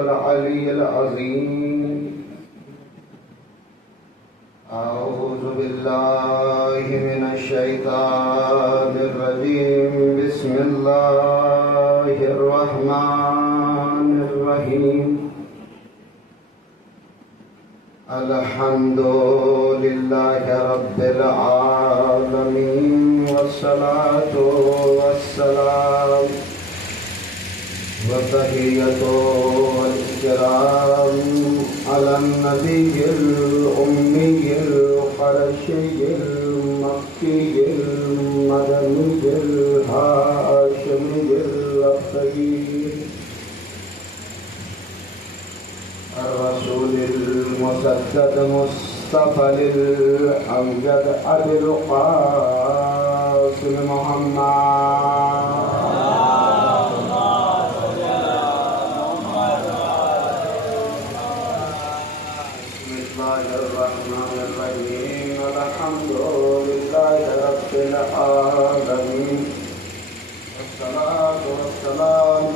العلي العظيم. أعوذ بالله من الشيطان الرجيم. بسم الله الرحمن الرحيم. الحمد لله رب العالمين، والصلاة والسلام وتحية والكرام على النبي الأمي القرشي المكي المدني الهاشمي الأبتهي الرسول المسدد مصطفى للأمجد أبي القاسم محمد. الحمد لله رب العالمين، والصلاة والسلام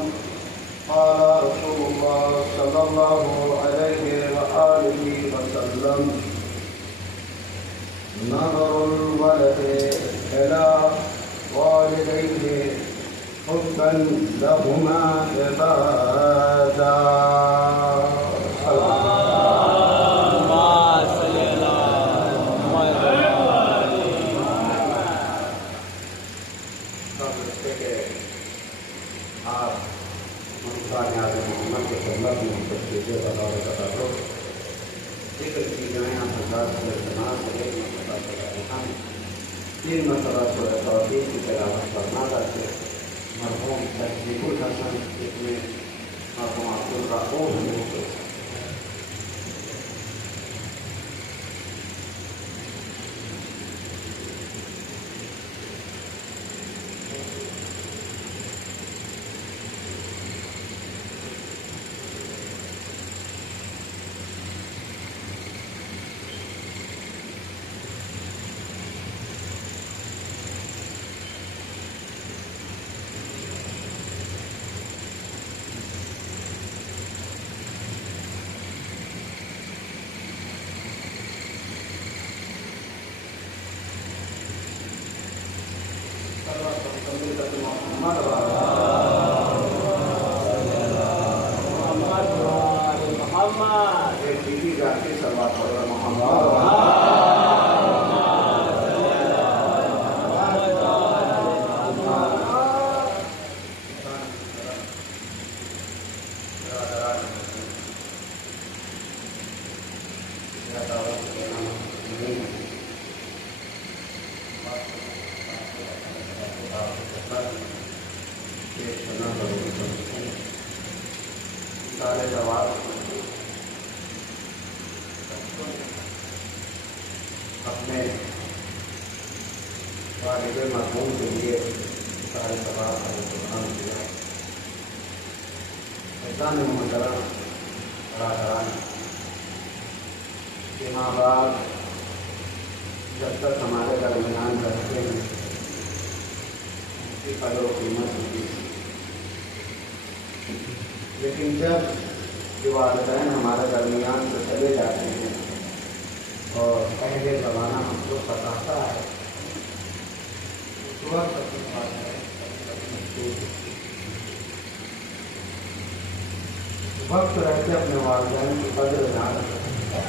على رسول الله صلى الله عليه وآله وسلم. نظر الولد إلى والديه حبا لهما عبادا. تین مرتبہ سورہ توحید کی تلاوت فرما کرتے مرحوم تشریف الحسن جس میں مرحوم عبدالرؤوف نے اپنے والد مرحوم کے لیے سارے سوال قرآن کیا. احسان محترم برادران کے ماں باپ جب تک ہمارے درمیان رہتے ہیں ان کی قدر و قیمت ہوتی ہے، لیکن جب یہ والدین ہمارے درمیان سے چلے جاتے ہیں اور پہلے زمانہ ہم کو بتاتا ہے وقت رہتے اپنے والدین کی قدر نہ رکھتے.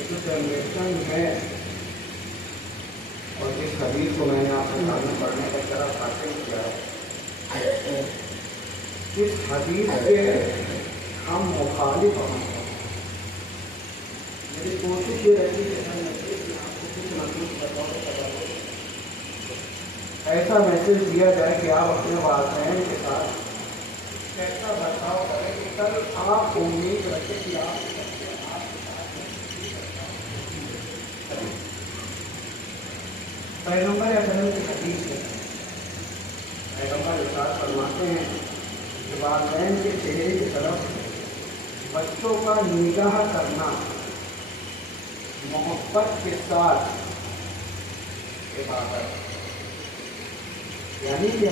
اس جنریشن میں اور جس حدیث کو میں نے آپ کے سامنے پڑھنے کا طرح حاصل کیا ہے، اس حدیث کے ہم مخالف ہوں. میری کوشش یہ رہتی ہے کہ آپ کو کچھ نہ کچھ ایسا میسج دیا جائے کہ آپ اپنے والدین کے ساتھ ایسا برتاؤ کریں کہ کل آپ امید رکھیں کہ آپ پیغمبر اکرم کی حدیث ہے. پیغمبر ارشاد فرماتے ہیں کہ والدین کے چہرے کی طرف بچوں کا نگاہ کرنا محبت کے ساتھ عبادت یعنی کیا؟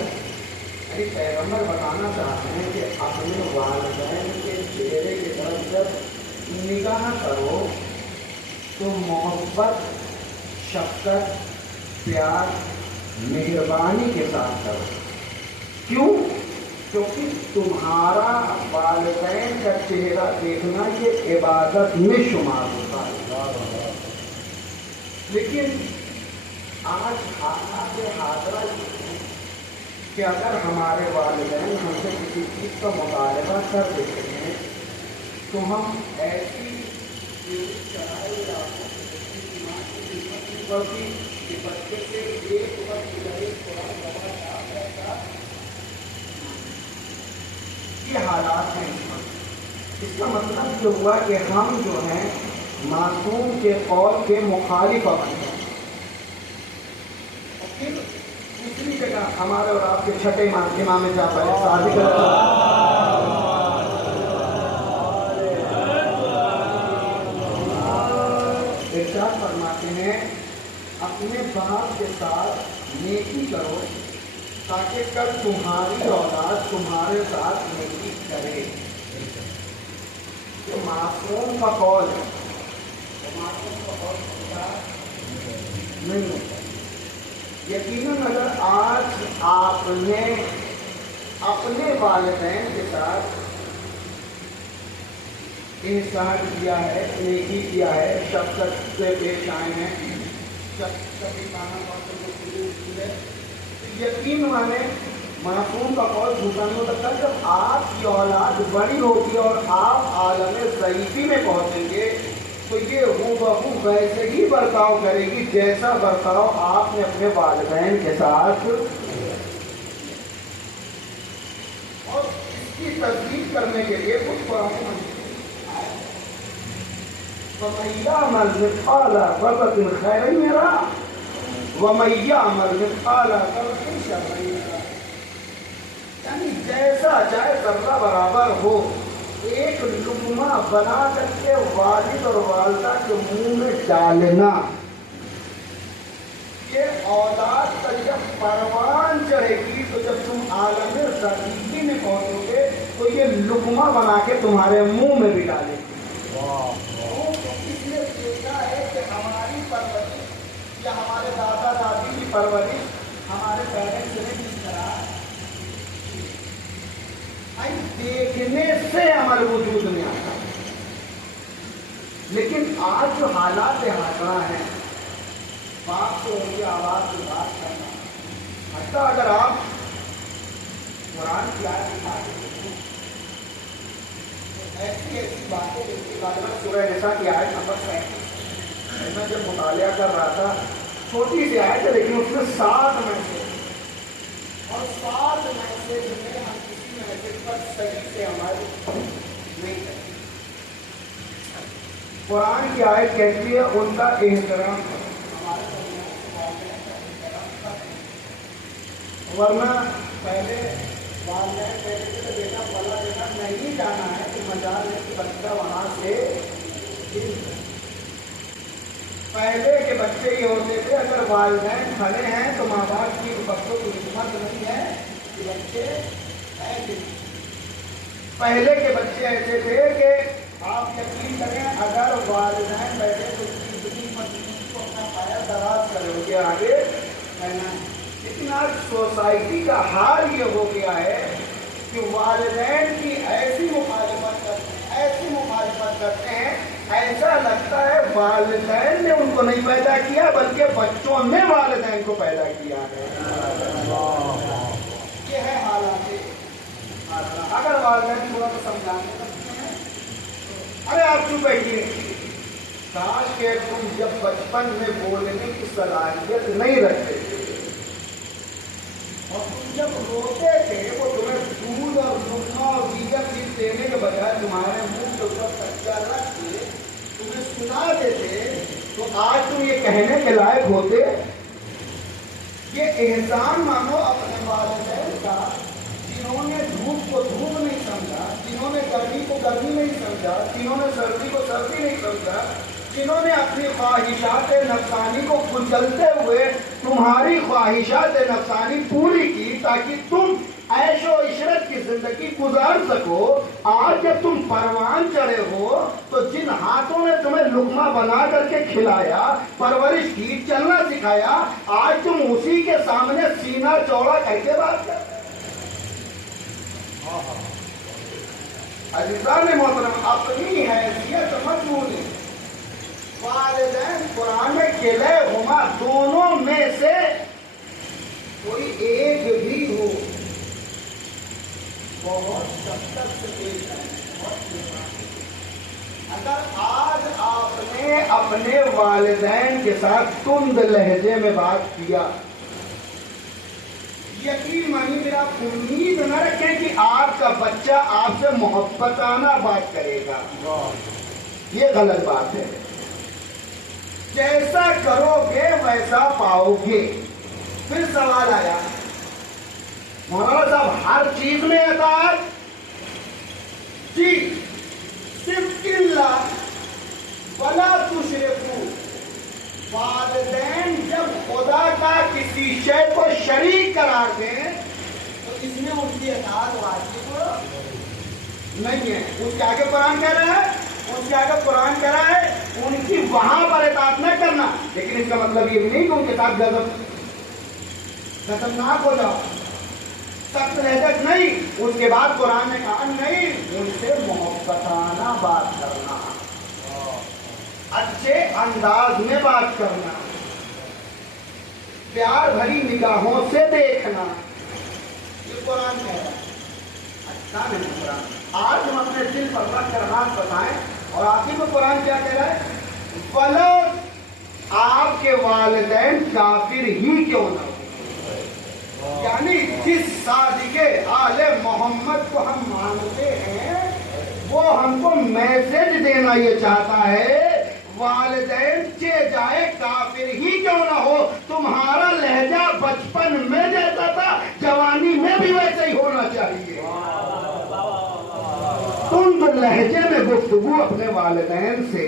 پیغمبر بتانا چاہتے ہیں کہ اپنے والدین کے چہرے کی طرف جب نگاہ کرو تو محبت، شفقت، پیار، مہربانی کے ساتھ کرو. کیوں؟ کیونکہ تمہارا والدین کا چہرہ دیکھنا یہ عبادت میں شمار ہوتا ہے. لیکن آج حالات حاضرہ یہ ہے کہ اگر ہمارے والدین ہم سے کسی چیز کا مطالبہ کر دیتے ہیں تو ہم ایسی چڑھائی کہ بچے سے ایک وقت تھوڑا دبا صاف رہتا. یہ حالات ہیں. اس کا مطلب یہ ہوا کہ ہم جو ہیں معصوم کے قول کے مخالف بن گئے. پھر دوسری جگہ ہمارے اور آپ کے چھٹے امام جعفر صادق ارشاد فرماتے ہیں اپنے باپ کے ساتھ نیکی کرو تاکہ کل تمہاری اولاد تمہارے ساتھ نیکی کرے. یہ معصوم کا قول ہے. معصوم کا قول نہیں ہوتا. یقیناً اگر آج آپ نے اپنے والدین کے ساتھ احسان کیا ہے، نیکی کیا ہے، شفقت سے پیش آئے ہیں، یقین مانے معصوم کا قول جھوٹا نہیں ہو سکتا. جب آپ کی اولاد بڑی ہوتی ہے اور آپ عالم ضعیفی میں پہنچیں گے تو یہ ہو بہو ویسے ہی برتاؤ کرے گی جیسا برتاؤ آپ نے اپنے والدین کے ساتھ. اور اس کی تصدیق کرنے کے لیے کچھ قرآن وَمَن يَعْمَلْ مِثْقَالَ ذَرَّةٍ خَيْرًا يَرَهُ وَمَن يَعْمَلْ مِثْقَالَ ذَرَّةٍ شَرًّا يَرَهُ. یعنی جیسا چاہے ذرہ برابر ہو ایک لقمہ بنا کر کے والد اور والدہ کے منہ میں ڈالنا، یہ اولاد کا جب پروان چڑھے گی تو جب تم عالم ضعیفی میں پہنچو گے تو یہ لقمہ بنا کے تمہارے منہ میں بھی ڈالے گی. اس لیے دیکھا ہے کہ ہماری پرورش یا ہمارے دادا دادی کی پرورش ہمارے پیرنٹس نے کس طرح دیکھنے سے عمل وجود میں آتا ہے. لیکن آج جو حالات حاضرہ ہیں باپ کو ان کی آواز سے بات کرنا، حتیٰ اگر آپ قرآن کی آیت اٹھا کے دیکھیں ایسی باتیں دیکھیے. غالباً سورہ نساء کی آیت نمبر 37 میں جب مطالعہ کر رہا تھا، چھوٹی سی آیت ہے لیکن اس میں 7 میسج اور 7 میسج میں ہم کسی میسج پر صحیح سے عمل نہیں کرتے. قرآن کی آیت کہتی ہے ان کا احترام، ورنہ پہلے والدین کہتے تھے بیٹا فلاں جگہ نہیں جانا ہے تو مجال ہے کہ بچہ وہاں سے. پہلے کے بچے یہ ہوتے تھے اگر والدین کھڑے ہیں تو ماں باپ کی بچوں کی حکمت نہیں ہے کہ بچے ایسے. پہلے کے بچے ایسے تھے کہ آپ یقین کریں اگر والدین بیٹھے تو کو اپنا پایا دراز کرے کے آگے رہنا. لیکن آج سوسائٹی کا حال یہ ہو گیا ہے کہ والدین کی ایسی مخالفت کرتے ہیں ایسا لگتا ہے والدین نے ان کو نہیں پیدا کیا بلکہ بچوں نے والدین کو پیدا کیا ہے. یہ ہے حالات. اگر والدین تھوڑا تو سمجھانے لگتے ہیں ارے آپ چپ بیٹھیے. کاش کہ تم جب بچپن میں بولنے کی صلاحیت نہیں رکھتے تھے اور تم جب روتے تھے وہ تمہیں دودھ اور لقمہ اور دیگر چیز دینے کے بجائے تمہارے منہ کے اوپر کچا رکھ کے تمہیں سنا دیتے تو آج تم یہ کہنے کے لائق ہوتے. یہ احسان مانو اپنے والدین کا جنہوں نے دھوپ کو دھوپ نہیں سمجھا، جنہوں نے گرمی کو گرمی نہیں سمجھا، جنہوں نے سردی کو سردی نہیں سمجھا، جنہوں نے اپنی خواہشات نفسانی کو کچلتے ہوئے تمہاری خواہشات نفسانی پوری کی تاکہ تم عیش و عشرت کی زندگی گزار سکو. آج جب تم پروان چڑھے ہو تو جن ہاتھوں نے تمہیں لقمہ بنا کر کے کھلایا، پرورش کی، چلنا سکھایا، آج تم اسی کے سامنے سینہ چوڑا کر کے بات کر رہے. عزیزان محترم، اپنی حیثیت مت بھولیں. والدین قرآن میں کلے ہما، دونوں میں سے کوئی ایک بھی ہو بہت شفقت سے پیش آئے. اگر آج آپ نے اپنے والدین کے ساتھ تند لہجے میں بات کیا، یقین مانی میرا امید نہ رکھیں کہ آپ کا بچہ آپ سے محبتانہ بات کرے گا. یہ غلط بات ہے. جیسا کرو گے ویسا پاؤ گے. پھر سوال آیا، مولانا صاحب ہر چیز میں اطاعت؟ جی، صرف اللہ ولا تشرکو. والدین جب خدا کا کسی شے کو شریک قرار دیں تو اس میں ان کی اطاعت واجب نہیں ہے. اس کے آگے قرآن کہہ رہا ہے، اس کے آگے قرآن کہہ رہا ہے ان کی وہاں پر اطاعت نہ کرنا، لیکن اس کا مطلب یہ بھی نہیں کہ ان کے ساتھ خطرناک ہو جاؤ، سخت لہجت نہیں. اس کے بعد قرآن نے کہا نہیں، ان سے محبتانہ بات کرنا، اچھے انداز میں بات کرنا، پیار بھری نگاہوں سے دیکھنا. یہ قرآن کہہ رہا ہے. اچھا نہیں قرآن. آج ہم اپنے دل پر رکھ کر ہاتھ بتائیں اور آخر میں قرآن کیا کہہ رہا ہے؟ بلو آپ کے والدین کافر ہی کیوں نہ ہو. یعنی جس صادق آل محمد کو ہم مانتے ہیں وہ ہم کو میسج دینا یہ چاہتا ہے، والدین چے جائے کافر ہی کیوں نہ ہو. تمہارا لہجہ بچپن میں جیسا تھا جوانی میں بھی ویسے ہی ہونا چاہیے. تم لہجے میں گفتگو اپنے والدین سے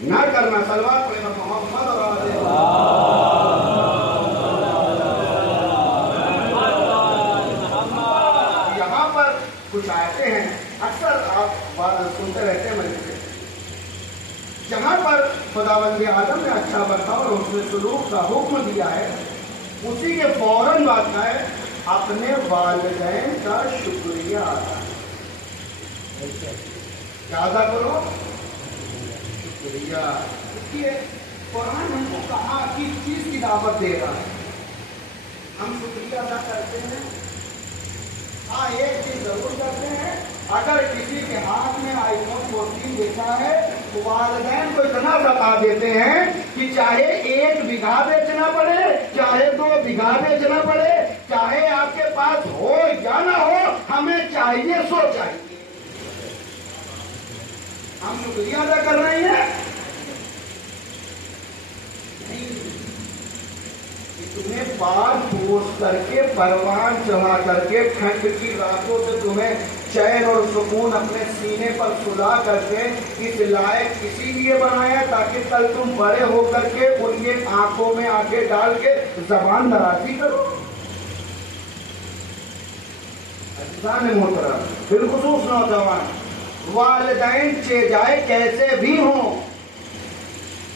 نہ کرنا. صلوات پڑھنا محمد اور یہاں پر کچھ آیتیں ہیں اکثر آپ سنتے رہتے ہیں مجھے، جہاں پر خداوند عالم نے اچھا برتاؤ اور حسن سلوک کا حکم دیا ہے، اسی کے فوراً بات ہے اپنے والدین کا شکریہ ادا. کیا ادا کرو؟ شکریہ. قرآن ہم کو کہا کس چیز کی دعوت دے رہا ہے؟ ہم شکریہ ادا کرتے ہیں. ہاں ایک چیز ضرور کرتے ہیں، اگر کسی کے ہاتھ میں آئی فون 14 دیکھا ہے تو والدین کو اتنا بتا دیتے ہیں کہ چاہے 1 بیگھہ بیچنا پڑے، چاہے 2 بیگھہ بیچنا پڑے، چاہے آپ کے پاس ہو یا نہ ہو، ہمیں چاہیے سو چاہیے. ہم شکریہ ادا کر رہے ہیں. تمہیں پار پوس کر کے، پروان چڑھا کر کے، ٹھنڈ کی راتوں سے تمہیں چین اور سکون اپنے سینے پر سلا کر کے اس لائق اسی لیے بنایا تاکہ کل تم بڑے ہو کر کے ان کے آنکھوں میں آنکھیں ڈال کے زبان درازی کرو. عزیزان محترم، بالخصوص نوجوان، والدین چے جائے کیسے بھی ہوں،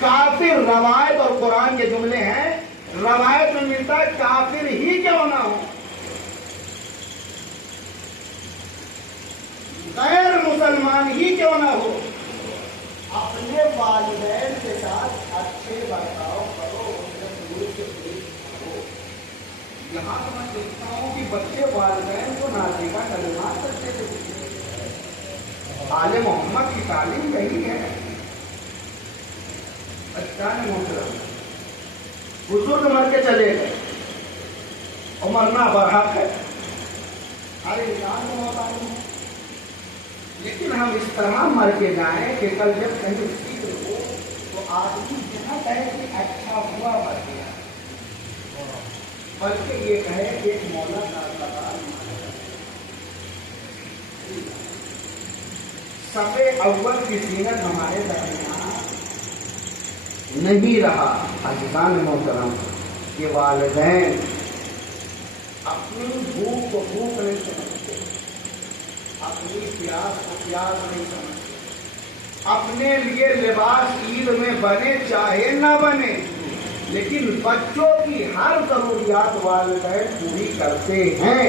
کافر روایت اور قرآن کے جملے ہیں، روایت میں ملتا ہے کافر ہی کیوں نہ ہو، غیر مسلمان ہی کیوں نہ ہو، اپنے والدین کے ساتھ اچھے برتاؤ کرو، ان سے سلوک سے پیش کرو. یہاں تو میں دیکھتا ہوں کہ بچے والدین کو نازیبا کلمات کرتے تھے. آل محمد کی تعلیم یہی ہے. اچھا نہیں محترم، بزرگ مر کے چلے گئے اور مرنا برحق ہے، ہر انسان کو موقع نہیں، لیکن ہم اس طرح مر کے جائیں کہ کل جب کہیں ذکر ہو تو آدمی یہاں کہے کہ اچھا ہوا مر گیا، بلکہ یہ کہے کہ ایک مولا کا صف اول کی زینت ہمارے درمیان نہیں رہا. عزیزان محترم، یہ والدین اپنی بھوک کو بھوک نہیں سمجھتے، اپنی پیاس کو پیاس نہیں سمجھتے، اپنے لیے لباس عید میں بنے چاہے نہ بنے، لیکن بچوں کی ہر ضروریات والدین پوری کرتے ہیں،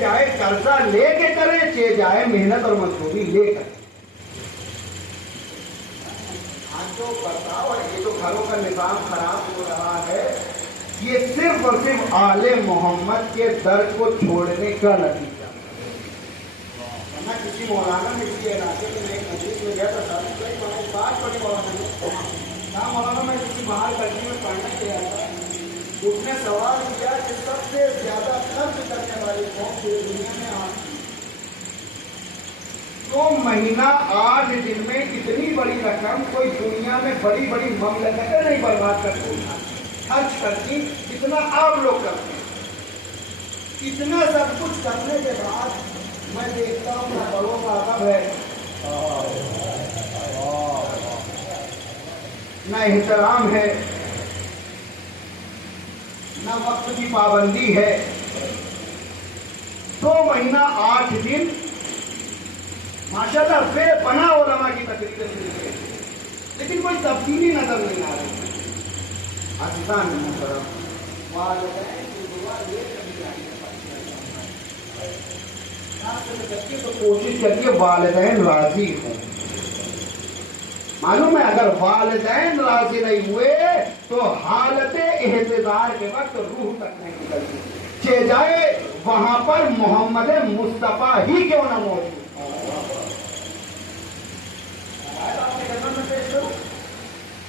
چاہے قرضہ لے کے کریں، چاہے محنت اور مزدوری لے کر۔ آج جو بتاؤ یہ جو گھروں کا نظام خراب ہو رہا ہے، یہ صرف اور صرف آل محمد کے در کو چھوڑنے کا نتیجہ۔ ورنہ کسی مولانا نے اسی علاقے میں ایک مجلس میں گیا تھا، بات پڑی مولانا نے کہا، مولانا میں کسی باہر کنٹری میں پڑھنے گیا تھا، اس نے سوال کیا کہ سب سے زیادہ خرچ کرنے والی قوم پوری دنیا میں آپ کی، تو مہینہ 8 دن میں اتنی بڑی رقم کوئی دنیا میں بڑی بڑی مملکتیں نہیں برباد کرتی خرچ کرتی جتنا آپ لوگ کرتے ہیں۔ اتنا سب کچھ کرنے کے بعد میں دیکھتا ہوں نہ بڑوں کا ادب ہے، نہ احترام ہے، نہ وقت کی پابندی ہے۔ 2 مہینہ 8 دن ماشاءاللہ بے پناہ علماء کی تقریریں سنتے ہیں، لیکن کوئی تبدیلی نظر نہیں آ رہی۔ عزیزان محترم، والدین کی دعا یہ کبھی آئی ہے تو کوشش کریے والدین راضی ہوں۔ معلوم ہے اگر والدین راضی نہیں ہوئے تو حالت احتضار کے وقت روح تک نہیں نکلتی، چاہے وہاں پر محمد مصطفیٰ ہی کیوں نہ موجود۔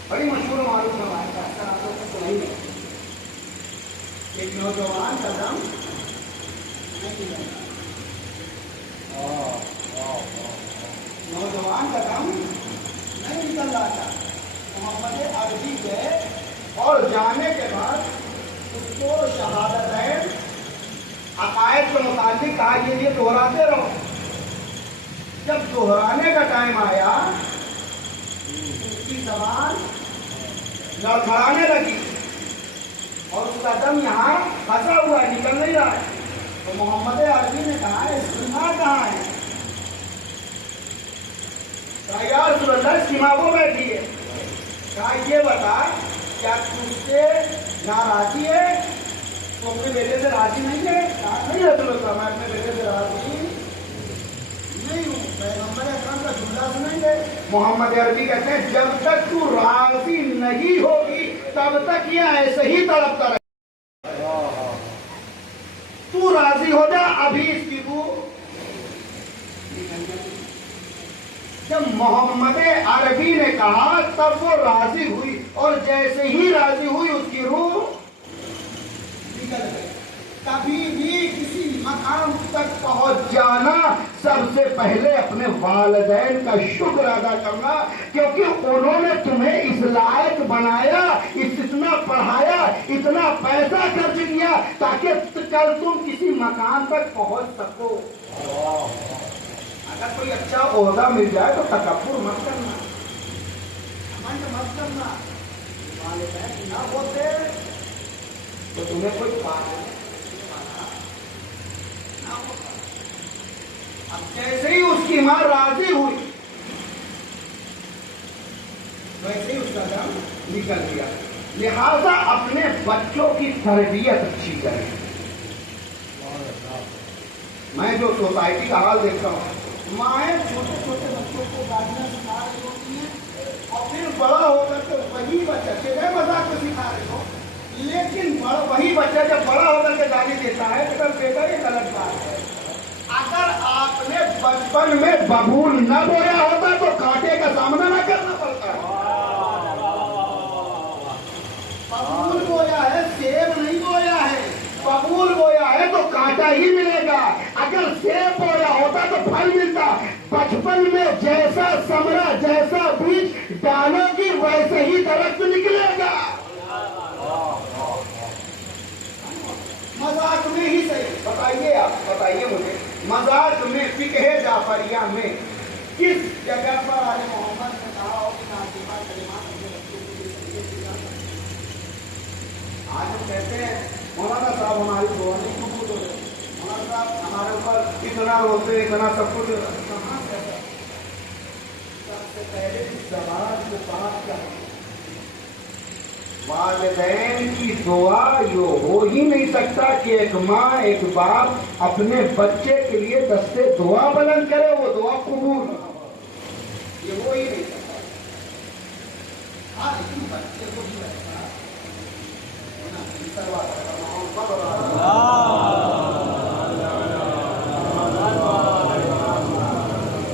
بڑی مشہور معروف روایت ہے، اکثر آپ لوگ کو سنائی ہے۔ ایک نوجوان کا دم نہیں لگا، نوجوان کا دم نہیں نکل رہا تھا، محمد عربی گئے اور جانے کے بعد اس کو شہادتین عقائد کے متعلق کہا یہ دہراتے رہو۔ جب دہرانے کا ٹائم آیا اس کی زبان لڑکھڑانے لگی اور اس کا دم یہاں پھنسا ہوا ہے، نکل نہیں رہا ہے۔ تو محمد عربی نے کہا استماع کہاں ہے؟ کہا یا رسول اللہ استماع وہ بیٹھی ہے۔ کہا یہ بتا کیا تجھ سے ناراضی ہے؟ تو اپنے بیٹے سے راضی نہیں ہے؟ کہا نہیں رسول اللہ میں اپنے بیٹے سے راضی نہیں ہوں۔ پیغمبر اکرم کا جملہ سنیں گے، محمد عربی کہتے ہیں جب تک تو راضی نہیں ہوگی تب تک یہ ایسے ہی تڑپتا رہے۔ تو راضی ہو جا، ابھی اس کی روح نکل جائے۔ جب محمد عربی نے کہا تب وہ راضی ہوئی، اور جیسے ہی راضی ہوئی اس کی روح نکل گئی۔ کبھی بھی کسی مقام تک پہنچ جانا سب سے پہلے اپنے والدین کا شکر ادا کرنا، کیونکہ انہوں نے تمہیں اس لائق بنایا، اتنا پڑھایا، اتنا پیسہ خرچ کیا تاکہ کل تم کسی مقام تک پہنچ سکو۔ اگر کوئی اچھا عہدہ مل جائے تو تکبر مت کرنا، گھمنڈ مت کرنا۔ والدین نہ ہوتے تو تمہیں کوئی پانا نہ ہوتا۔ اب جیسے ہی اس کی ماں راضی ہوئی ویسے ہی اس کا دم نکل گیا۔ لہذا اپنے بچوں کی تربیت اچھی کریں۔ میں جو سوسائٹی کا حال دیکھتا ہوں، مائیں چھوٹے چھوٹے بچوں کو گاڑیاں سکھا رہی ہوتی ہیں اور پھر بڑا ہو کر کے وہی بچہ چہرے مذاق کو سکھا رہے ہو، لیکن وہی بچہ جب بڑا ہو کر کے گالی دیتا ہے تو بیٹا یہ غلط بات ہے۔ اگر آپ نے بچپن میں ببول نہ بویا ہوتا تو کانٹے کا سامنا نہ کرنا پڑتا ہے۔ ببول بویا ہے، سیب نہیں بویا ہے۔ ببول بویا ہے تو کانٹا ہی ملے گا، اگر سیب بویا ہوتا تو پھل ملتا۔ بچپن میں جیسا ثمرہ، جیسا بیج ڈالو گی ویسے ہی درخت نکلے گا۔ مذاق میں ہی صحیح بتائیے، آپ بتائیے مجھے، مذاق میں فقہ جعفریہ میں کس جگہ پر آل محمد نے کہا ہو کہ نازیبہ کلمات اپنے بچوں کو بھی سمجھے؟ آج ہم کہتے ہیں مولانا صاحب ہماری دعا نہیں قبول ہو رہی، مولانا صاحب ہمارے اوپر اتنا روتے اتنا سب کچھ، کہاں سے سب سے پہلے زبان سے بات کریں۔ والدین کی دعا یہ ہو ہی نہیں سکتا کہ ایک ماں ایک باپ اپنے بچے کے لیے دستے دعا بلند کرے، وہ دعا قبول نہ ہو، یہ ہو ہی نہیں سکتا۔ ہاں لیکن بچے کو بھی ایسا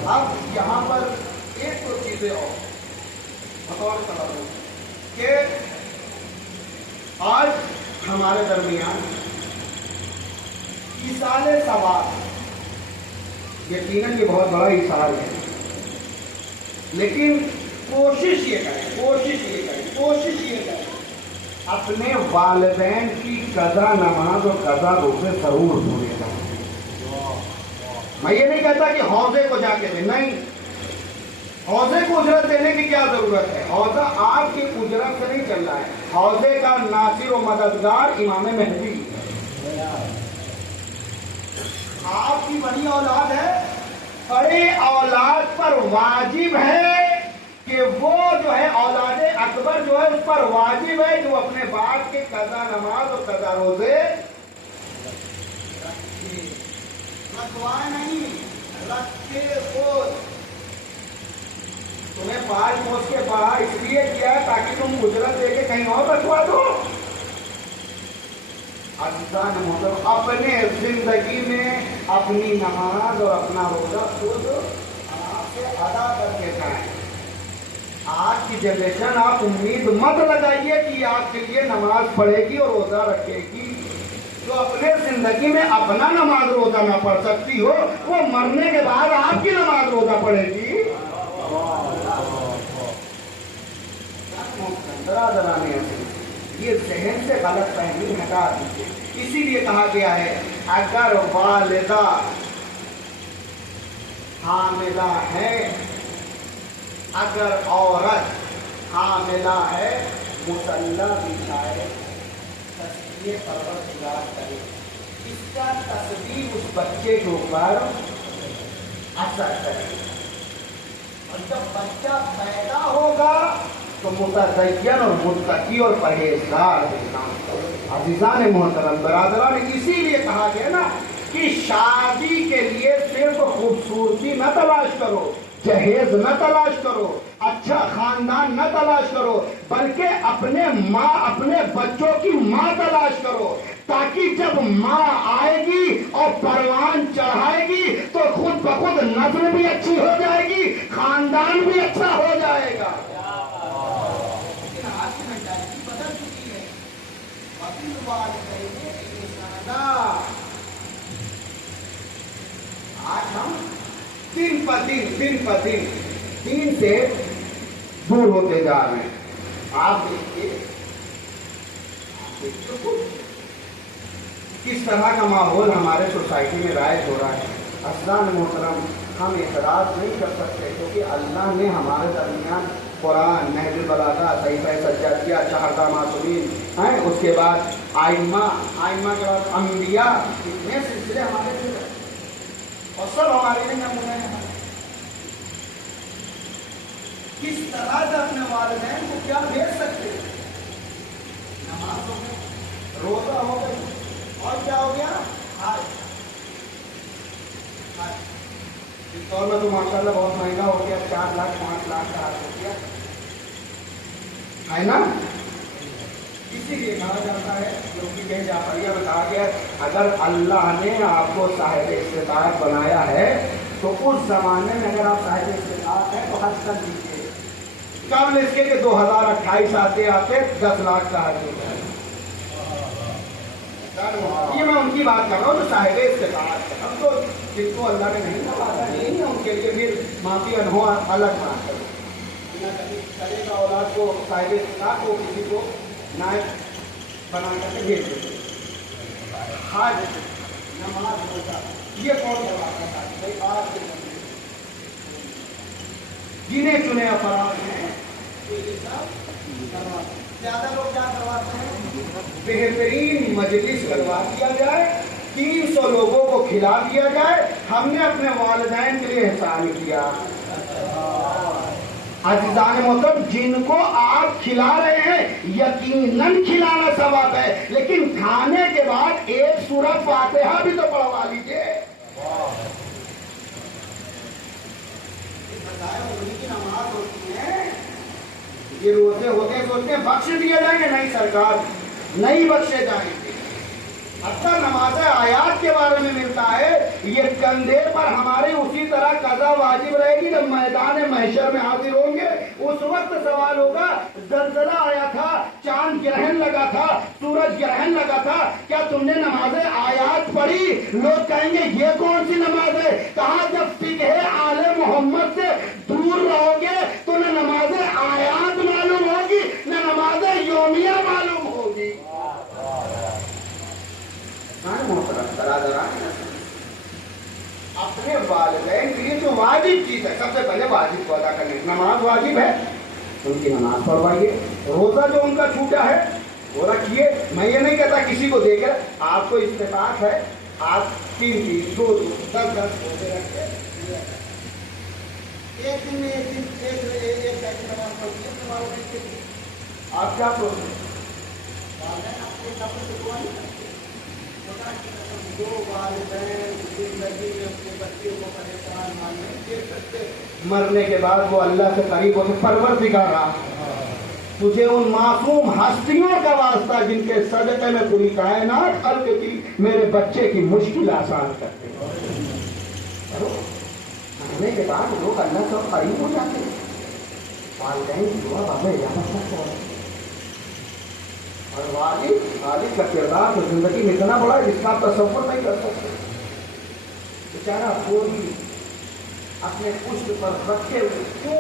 اب یہاں پر ایک دو چیزیں اور بطور سبب کہ آج ہمارے درمیان ایصال ثواب، یقیناً یہ بہت بڑا ایصال ہے، لیکن کوشش یہ کریں اپنے والدین کی قضا نماز اور قضا روزے ضرور پورے کریں۔ میں یہ نہیں کہتا کہ حوضے کو جا کے دیں، نہیں، حوضے کو اجرت دینے کی کیا ضرورت ہے؟ حوضہ آپ کی اجرت سے نہیں چل رہا ہے، حوضے کا ناصر و مددگار امام مہدی، آپ کی بڑی اولاد ہے، بڑے اولاد پر واجب ہے کہ وہ جو ہے اولاد اکبر جو ہے اس پر واجب ہے کہ وہ اپنے باپ کے قضا نماز اور قضا روزے رکھوائے نہیں، رکھے خود۔ تمہیں 5 کوس کے پڑھا اس لیے کیا ہے تاکہ تم اجرت دے کے کہیں اور رکھوا دو۔ عزیزان محترم، اپنے زندگی میں اپنی نماز اور اپنا روزہ خود آرام سے ادا کر کے جائیں۔ آج کی جنریشن آپ امید مت لگائیے کہ آپ کے لیے نماز پڑھے گی اور روزہ رکھے گی۔ جو اپنے زندگی میں اپنا نماز روزہ نہ پڑھ سکتی ہو، وہ مرنے کے بعد آپ کی نماز روزہ پڑھے گی۔ یہ ذہن سے غلط فہمی ہٹا دیجیے۔ اسی لیے کہا گیا ہے اگر والدہ حاملہ ہے، اگر عورت حاملہ ہے، مصلی بچھائے، تسبیح پروردگار کرے، اس کا تسبیح اس بچے کے اوپر اثر کرے، اور جب بچہ پیدا ہوگا تو متدین اور متقی اور پرہیزگار ہوگا۔ عزیزان محترم برادران، اسی لیے کہا گیا نا کہ شادی کے لیے صرف خوبصورتی نہ تلاش کرو، جہیز نہ تلاش کرو، اچھا خاندان نہ تلاش کرو، بلکہ اپنے بچوں کی ماں تلاش کرو، تاکہ جب ماں آئے گی اور پروان چڑھائے گی تو خود بخود نسل بھی اچھی ہو جائے گی، خاندان بھی اچھا ہو جائے گا۔ لیکن آج کی مینٹالٹی بدل چکی ہے۔ آج ہم دن پر دن دین سے دور ہوتے جا رہے ہیں۔ آپ دیکھیے کس طرح کا ماحول ہمارے سوسائٹی میں رائج ہو رہا ہے۔ عزیزان محترم، ہم اعتراض نہیں کر سکتے کیونکہ اللہ نے ہمارے درمیان قرآن، نہج البلاغہ، صحیفہ سجادیہ، 4 معصومین ہیں، اس کے بعد آئمہ کے بعد انبیاء، اتنے سلسلے ہمارے لیے اور سب ہمارے لیے نمونے ہیں۔ کس طرح سے اپنے والدین کو کیا بھیج سکتے؟ نماز ہو گئی، روزہ ہو گئی، اور کیا ہو گیا؟ حج۔ اس دور میں تو ماشاءاللہ بہت مہنگا ہو گیا، 4 لاکھ 5 لاکھ کا حج ہو گیا ہے نا۔ اسی لیے کہا جاتا ہے، کیونکہ کہیں جعفریہ میں کہا گیا اگر اللہ نے آپ کو صاحب استطاعت بنایا ہے تو اس زمانے میں اگر آپ صاحب استطاعت ہیں تو حج کر لیجیے، قبل اس کے کہ 2028 آتے 10 لاکھ کا حج ہو جائے۔ یہ میں ان کی بات کر رہا ہوں جو صاحب استطاعت ہے۔ اب تو جن کو اللہ نے نہیں نوازا نہیں ہے ان کے لیے پھر معافی انہو الگ بات ہے۔ کرے گا اولاد کو صاحب استطاعت کو کسی کو نائب بنا کر کے بھیج دیتے، حج، نماز، روزہ، یہ کون کرواتا تھا؟ بھائی آج کے گنے چنے افراد ہیں، زیادہ لوگ کیا کرواتے ہیں؟ بہترین مجلس کروا دیا جائے، 300 لوگوں کو کھلا دیا جائے، ہم نے اپنے والدین کے لیے احسان کیا۔ عزیزان محترم، جن کو آپ کھلا رہے ہیں یقیناً کھلانا ثواب ہے، لیکن کھانے کے بعد ایک سورۃ فاتحہ بھی تو پڑھوا لیجیے۔ کی نماز ہوتی ہے، یہ روزے ہوتے سوچتے ہیں بخش دیے جائیں گے، نہیں سرکار، نہیں بخشے جائیں گے۔ حتیٰ نماز آیات کے بارے میں ملتا ہے، یہ کندھے پر ہمارے اسی طرح قضا واجب رہے گی جب میدان محشر میں حاضر ہوں گے۔ اس وقت سوال ہوگا، زلزلہ آیا تھا، چاند گرہن لگا تھا، سورج گرہن لگا تھا، کیا تم نے نماز آیات پڑھی؟ لوگ کہیں گے یہ کون سی نماز ہے؟ کہا جب فقہ آل محمد سے دور رہو گے تو نہ نماز آیات معلوم ہوگی نہ نماز یومیہ معلوم ہوگی۔ اپنے والدین کے لیے جو واجب چیز ہے، سب سے پہلے واجب کو ادا کرنے، نماز واجب ہے، ان کی نماز پڑھوائیے۔ روزہ جو ان کا چھوٹا ہے وہ رکھیے۔ میں یہ نہیں کہتا کسی کو دے کر، آپ کو استطاعت ہے، آپ 3 2 10 روزے رکھے، ایک دن میں ایک نماز پڑھیے۔ آپ کیا سوچتے ہیں؟ جو والدین زندگی میں اپنے بچے کو پریشان نہیں دیکھ سکتے، مرنے کے بعد وہ اللہ سے قریب ہوتے، پروردگارا تجھے ان معصوم ہستیوں کا واسطہ جن کے صدقے میں پوری کائنات خلق کی، میرے بچے کی مشکل آسان کرتے۔ مرنے کے بعد لوگ اللہ سے قریب ہو جاتے ہیں۔ والدین کی دعا بابا اجابت کرتا ہے، اور والد کا کردار تو زندگی میں اتنا بڑا ہے جس کا آپ تصور نہیں کر سکتے۔ بیچارہ پوری اپنے پشت پر رکھے ہوئے کیوں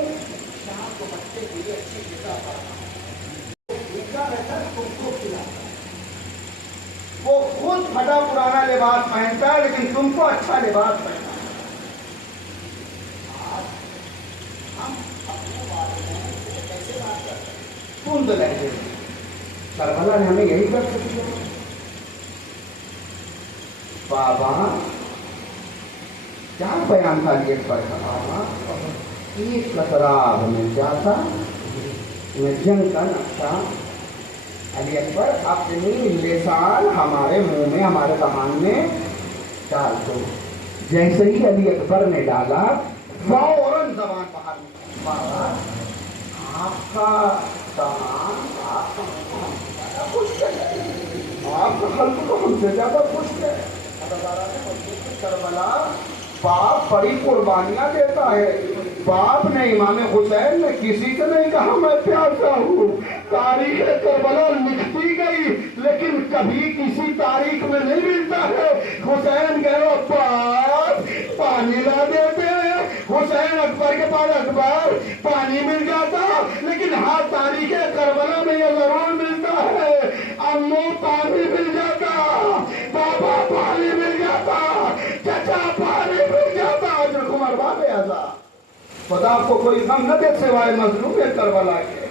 شام کو بچے کے لیے اچھی غذا پڑتا، بھوکا رہتا ہے تم کو کھلاتا ہے، وہ خود پھٹا پرانا لباس پہنتا ہے لیکن تم کو اچھا لباس پہنتا ہے۔ آج ہم اپنے والدین سے کیسے بات کرتے ہیں؟ تند لہجے میں۔ کربلا نے ہمیں یہی کر سکتی ہے، بابا کیا بیان تھا یہ پر بابا، ایک قطرہ میں جاتا میں جنگ کا نقشہ، علی اکبر اپنی لسان ہمارے منہ میں ہمارے زبان میں ڈال دو۔ جیسے ہی علی اکبر نے ڈالا فوراً زبان باہر نکلی۔ بابا آپ کا دمان، آپ کا خوش ہے، آپ کا خلق کو ہم سے زیادہ خوش ہے۔ کربلا باپ بڑی قربانیاں دیتا ہے۔ باپ نے امام حسین نے کسی سے نہیں کہا میں پیاسا ہوں، تاریخ کربلا لکھتی گئی لیکن کبھی کسی تاریخ میں نہیں ملتا ہے حسین گئے عباس پانی لا دیتے ہیں، حسین اکبر کے پاس اکبر پانی مل جاتا، لیکن ہاں تاریخ کربلا میں یہ ضرور ملتا ہے امو پانی مل جاتا، بابا پانی مل جاتا، چچا پانی مل جاتا۔ حضرت عمر باب اعظم، خدا آپ کو کوئی غم نہ دے سوائے مظلوم کربلا کے۔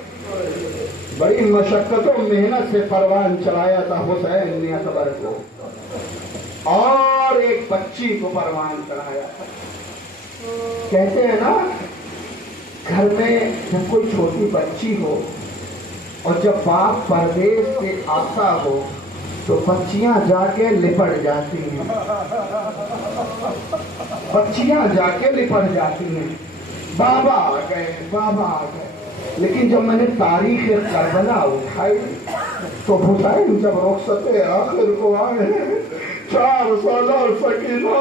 بڑی مشقت و محنت سے پروان چلایا تھا حسین نے اکبر کو، اور ایک بچی کو پروان چڑھایا تھا۔ کہتے ہیں نا گھر میں جب کوئی چھوٹی بچی ہو اور جب باپ پردیس سے آتا ہو تو بچیاں جا کے لپٹ جاتی ہیں، بچیاں جا کے لپٹ جاتی ہیں، بابا آ گئے، بابا آ گئے۔ لیکن جب میں نے تاریخ کربلا اٹھائی تو حسین جب رخصت آخر کو آئے، 4 سالہ سکینہ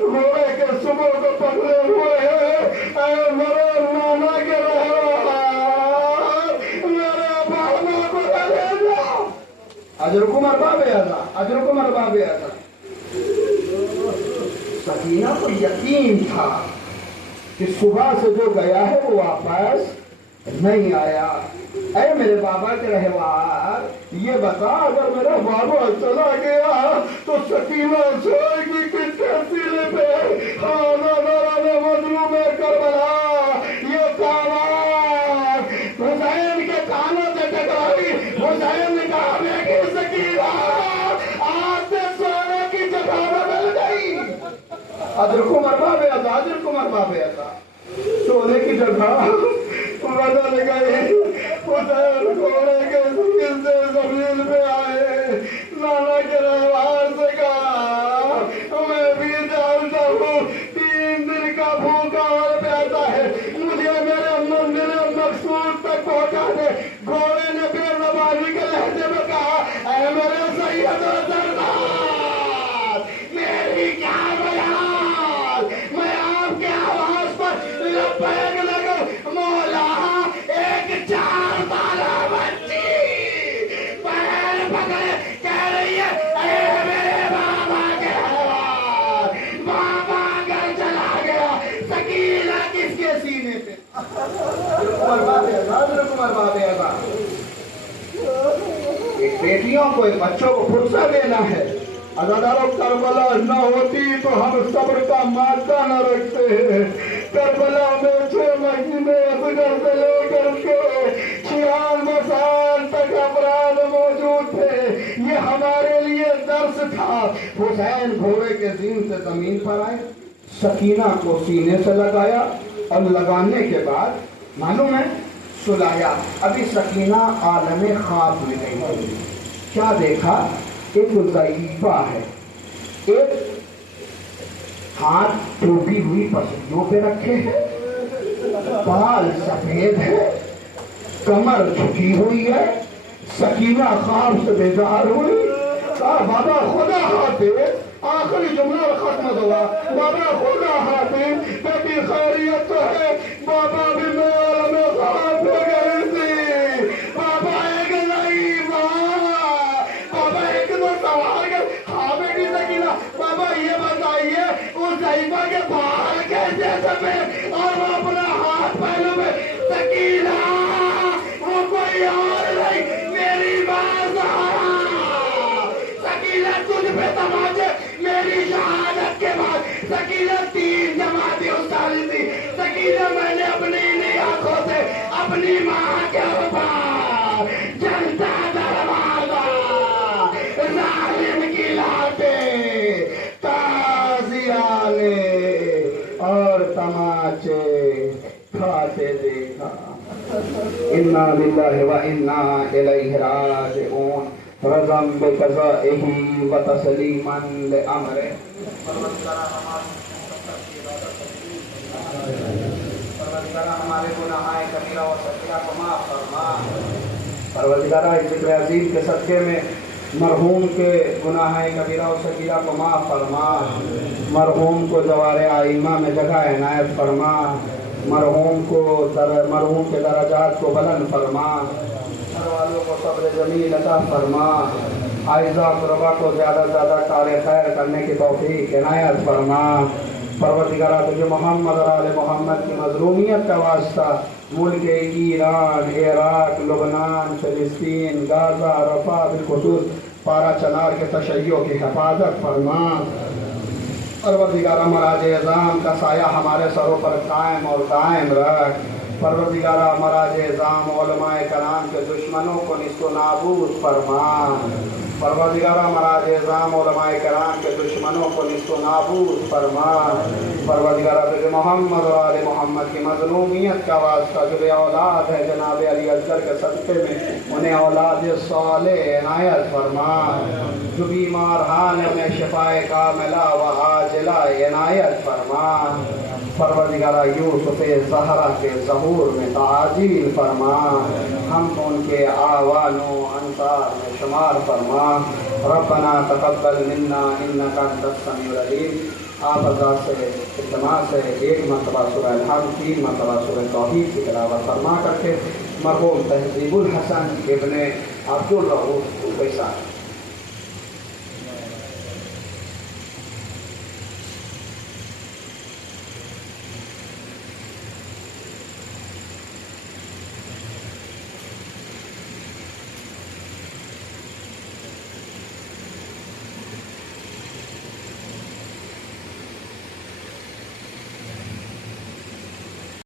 روئے کے صبح کو پکڑے ہوئے ہیں، اے میرے نانا کے رہوار، میرے بابا کو لے جاؤ۔ حضرت عمر باب اعظم، حضرت عمر باب اعظم۔ سکینہ کو یقین تھا کہ صبح سے جو گیا ہے وہ واپس نہیں آیا۔ اے میرے بابا کے رہوار، یہ بتا اگر میرا بابا چلا گیا تو سکینہ سوئے گی کس کے سینے پہ؟ مظلوم کربلا، یہ کاوار حسین کے کانوں سے ٹکرا ادرکم ارباب عطا ادرکم ارباب عطا سونے کی جگہ بدل گئی حسین گھوڑے کے سکن سے زمین پہ آئے نانا کے رہوار سے کہا میں بھی جانتا ہوں 3 دن کا بھوکا اور پیاسا ہے مجھے میرے منزل مقصود تک پہنچا دے گھوڑے نے بے زبانی کے لہجے میں کہا اے میرے سید و سردار میری کیا بیان میں آپ کے آواز پر لبیک لگوں مولا ایک 4 سالہ بچی پیر پکڑے کہہ رہی ہے اے میرے بابا کے حوال بابا گھر چلا گیا سکینہ کس کے سینے پہ عمر باب اعظم ایک بیٹیوں کو ایک بچوں کو فرصت دینا ہے عزاداروں کربلا نہ ہوتی تو ہم صبر کا مادہ نہ رکھتے کربلا میں 6 مہینے اصغر سے لے کر کے 96 سال تک افراد موجود تھے یہ ہمارے لیے درس تھا حسین گھوڑے کے زین سے زمین پر آئے سکینہ کو سینے سے لگایا اور لگانے کے بعد معلوم ہے سلایا ابھی سکینہ عالم خواب میں گئی کیا دیکھا ایک ضعیفہ ہے ایک ہاتھ ٹوٹی ہوئی پسلیوں پہ رکھے ہیں بال سفید ہے کمر جھکی ہوئی ہے سکینہ خواب سے بیدار ہوئی کہا بابا خدا حافظ آخری جملہ ختم ہوا بابا خدا حافظ بیٹی خیریت تو ہے بابا بھی میں عالم خواب ہو گئی تھی بابا ایک ضعیفہ بابا ایک دو سوال کر ہاں بیٹی سکینہ بابا یہ بتائیے اس ضعیفہ کے بال کیسے سفید اور وہ اپنا ہاتھ پہلو میں سکینہ وہ کوئی اور نہیں میری ماں زہرا سکینہ تجھ پہ تماچے میری شہادت کے بعد سکینہ 3 جماعتیں استاری تھی سکینہ میں نے اپنی انہیں آنکھوں سے اپنی ماں کے اوپر جلتا دروازہ ظالم کی لاٹیں تازیانے اور تماچے کھاتے دیکھا انا للہ و انا الیہ راجعون رضم بقضائہ و تسلیما لامرہ پروردگارہ ہمارے گناہ کبیرہ و صغیرہ کو معاف فرما پروردگارہ اس ذکر عظیم کے صدقے میں مرحوم کے گناہ کبیرہ و صغیرہ کو معاف فرما مرحوم کو جوار آئمہ میں جگہ عنایت فرما مرحوم کے درجات کو بلند فرما گھر والوں کو صبر جمیل عطا فرما عائزہ اقربا کو زیادہ سے زیادہ کار خیر کرنے کی توفیق عنایت فرما پروردگارہ تجھے محمد اور آل محمد کی مظلومیت کا واسطہ ملک ایران عراق لبنان فلسطین غازہ رفح بالخصوص پارا چنار کے تشیع کی حفاظت فرما پروردگارہ مراج اعظام کا سایہ ہمارے سروں پر قائم اور دائم رکھ پروردگارہ مراج اعظام علماء کرام کے دشمنوں کو نیست و نابود فرما پروردگارہ مراج اعظام علماء کرام کے دشمنوں کو نیست و نابود فرما پروردگارہ تجھے محمد اور آل محمد کی مظلومیت کا واسطہ جو بے اولاد ہے جناب علی اصغر کے صدقے میں انہیں اولاد صالح عنایت فرما جو بیمار حال انہیں شفاء کاملہ و عاجلہ عنایت فرما پروردگارہ یوسف زہرا کے ظہور میں تعجیل فرما ہم کو ان کے آوان و انصار میں شمار فرما ربنا تقبل منا انکا انت السمیع العلیم آپ ذات سے اجتماع سے 1 مرتبہ سورہ الحمد 3 مرتبہ سورہ توحید کی تلاوت فرما کر کے مرحوم تہذیب الحسن ابن عبد الرؤوف کو پیسہ